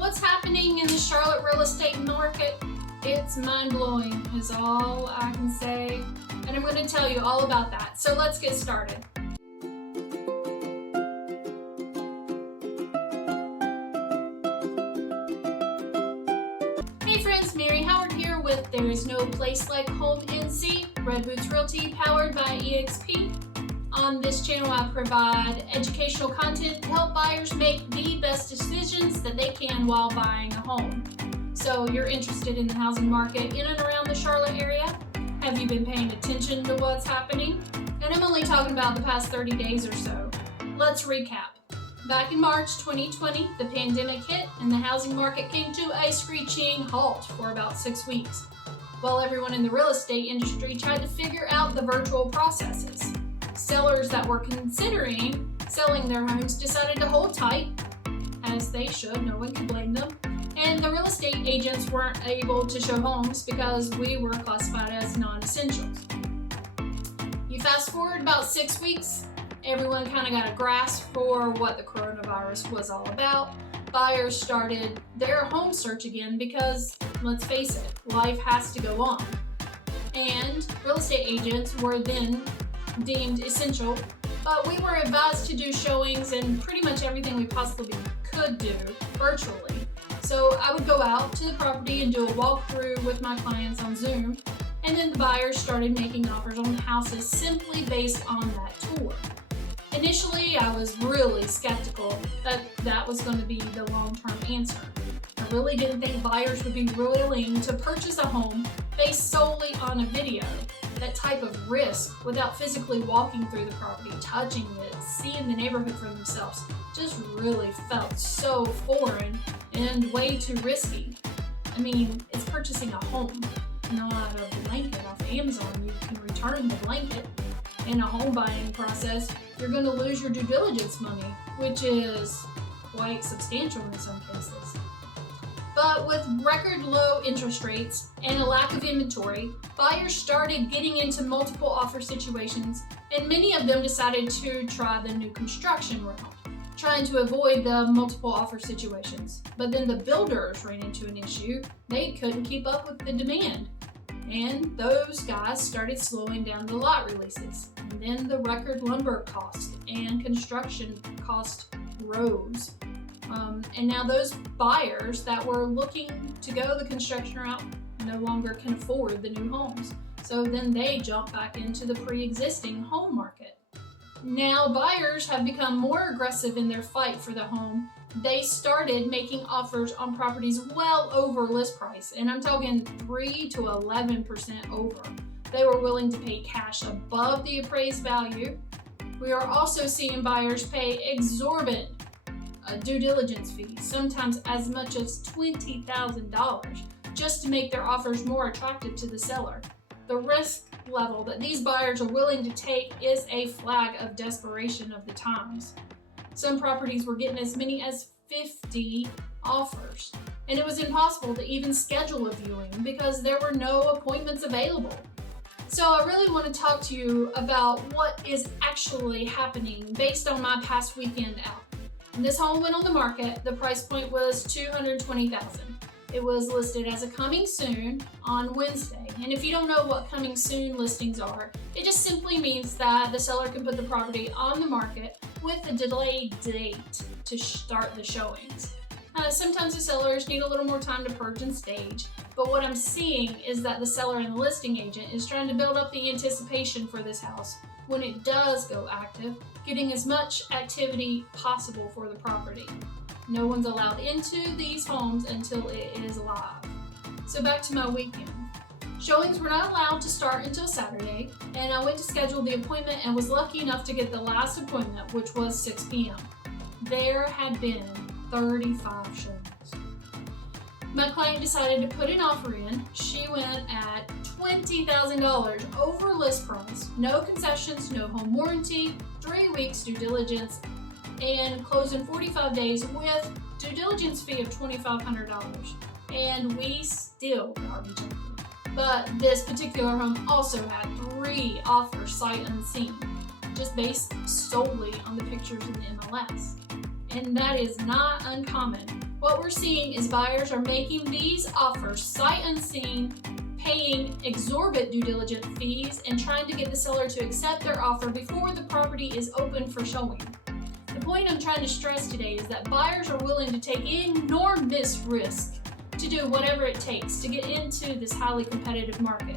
What's happening in the Charlotte real estate market? It's mind-blowing is all I can say, and I'm going to tell you all about that. So let's get started. Hey friends, Mary Howard here with There Is No Place Like Home NC, Red Boots Realty powered by EXP. On this channel, I provide educational content to help buyers make the best decisions that they can while buying a home. So you're interested in the housing market in and around the Charlotte area? Have you been paying attention to what's happening? And I'm only talking about the past 30 days or so. Let's recap. Back in March 2020, the pandemic hit and the housing market came to a screeching halt for about 6 weeks, while everyone in the real estate industry tried to figure out the virtual processes. Sellers that were considering selling their homes decided to hold tight, as they should, no one can blame them, and the real estate agents weren't able to show homes because we were classified as non-essentials. You fast forward about 6 weeks, everyone kind of got a grasp for what the coronavirus was all about. Buyers started their home search again because, let's face it, life has to go on. And real estate agents were then deemed essential, but we were advised to do showings and pretty much everything we possibly could do virtually. So I would go out to the property and do a walkthrough with my clients on Zoom, and then the buyers started making offers on the houses simply based on that tour. Initially, I was really skeptical that that was going to be the long-term answer. I really didn't think buyers would be willing to purchase a home based solely on a video. That type of risk without physically walking through the property, touching it, seeing the neighborhood for themselves, just really felt so foreign and way too risky. I mean, it's purchasing a home, not a blanket off Amazon. You can return the blanket. In a home buying process, you're going to lose your due diligence money, which is quite substantial in some cases. But with record low interest rates and a lack of inventory, buyers started getting into multiple offer situations, and many of them decided to try the new construction route, trying to avoid the multiple offer situations. But then the builders ran into an issue. They couldn't keep up with the demand, and those guys started slowing down the lot releases. And then the record lumber cost and construction cost rose. And now those buyers that were looking to go the construction route no longer can afford the new homes. So then they jump back into the pre-existing home market. Now buyers have become more aggressive in their fight for the home. They started making offers on properties well over list price, and I'm talking 3 to 11% over. They were willing to pay cash above the appraised value. We are also seeing buyers pay exorbitant due diligence fees, sometimes as much as $20,000, just to make their offers more attractive to the seller. The risk level that these buyers are willing to take is a flag of desperation of the times. Some properties were getting as many as 50 offers, and it was impossible to even schedule a viewing because there were no appointments available. So I really want to talk to you about what is actually happening based on my past weekend out. This home went on the market. The price point was $220,000. It was listed as a coming soon on Wednesday. And if you don't know what coming soon listings are, it just simply means that the seller can put the property on the market with a delayed date to start the showings. Sometimes the sellers need a little more time to purge and stage, but what I'm seeing is that the seller and the listing agent is trying to build up the anticipation for this house when it does go active, getting as much activity possible for the property. No one's allowed into these homes until it is live. So back to my weekend. Showings were not allowed to start until Saturday, and I went to schedule the appointment and was lucky enough to get the last appointment, which was 6 p.m. There had been 35 showings. My client decided to put an offer in. She went at $20,000 over list price, no concessions, no home warranty, 3 weeks due diligence, and close in 45 days with due diligence fee of $2,500. And we still got rejected. But this particular home also had 3 offers sight unseen, just based solely on the pictures in the MLS. And that is not uncommon What we're seeing is buyers are making these offers sight unseen, paying exorbitant due diligence fees, and trying to get the seller to accept their offer before the property is open for showing. The point I'm trying to stress today is that buyers are willing to take enormous risk to do whatever it takes to get into this highly competitive market.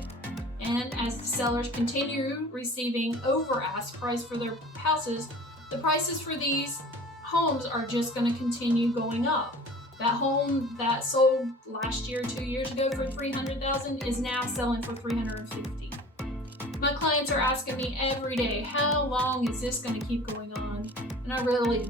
And as the sellers continue receiving over-ask price for their houses, the prices for these homes are just going to continue going up. That home that sold last year, 2 years ago for $300,000 is now selling for $350,000. My clients are asking me every day, how long is this going to keep going on? And I really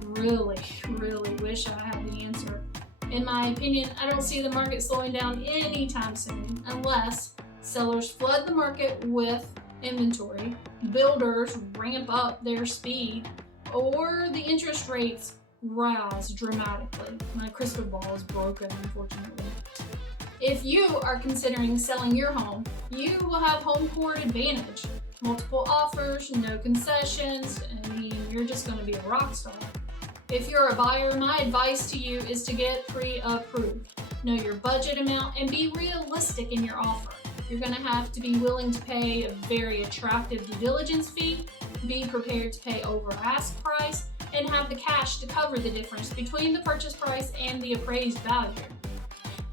wish I had the answer. In my opinion, I don't see the market slowing down anytime soon unless sellers flood the market with inventory, builders ramp up their speed, or the interest rates rise dramatically. My crystal ball is broken, unfortunately. If you are considering selling your home, you will have home court advantage. Multiple offers, no concessions, you're just going to be a rock star. If you're a buyer, my advice to you is to get pre-approved. Know your budget amount and be realistic in your offer. You're going to have to be willing to pay a very attractive due diligence fee, be prepared to pay over ask price, and have the cash to cover the difference between the purchase price and the appraised value.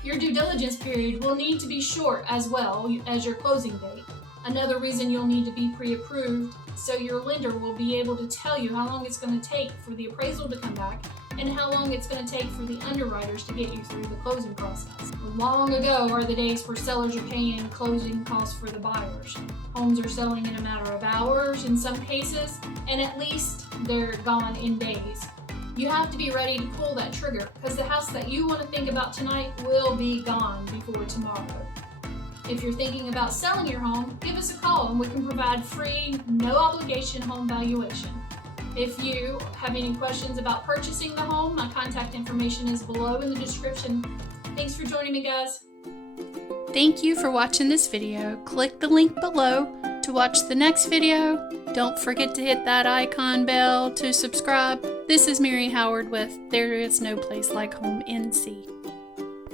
Your due diligence period will need to be short as well as your closing date. Another reason you'll need to be pre-approved so your lender will be able to tell you how long it's going to take for the appraisal to come back and how long it's going to take for the underwriters to get you through the closing process. Long ago are the days where sellers are paying closing costs for the buyers. Homes are selling in a matter of hours in some cases, and at least they're gone in days. You have to be ready to pull that trigger because the house that you want to think about tonight will be gone before tomorrow. If you're thinking about selling your home, give us a call and we can provide free, no obligation home valuation. If you have any questions about purchasing the home, my contact information is below in the description. Thanks for joining me, guys. Thank you for watching this video. Click the link below to watch the next video. Don't forget to hit that icon bell to subscribe. This is Mary Howard with There Is No Place Like Home NC.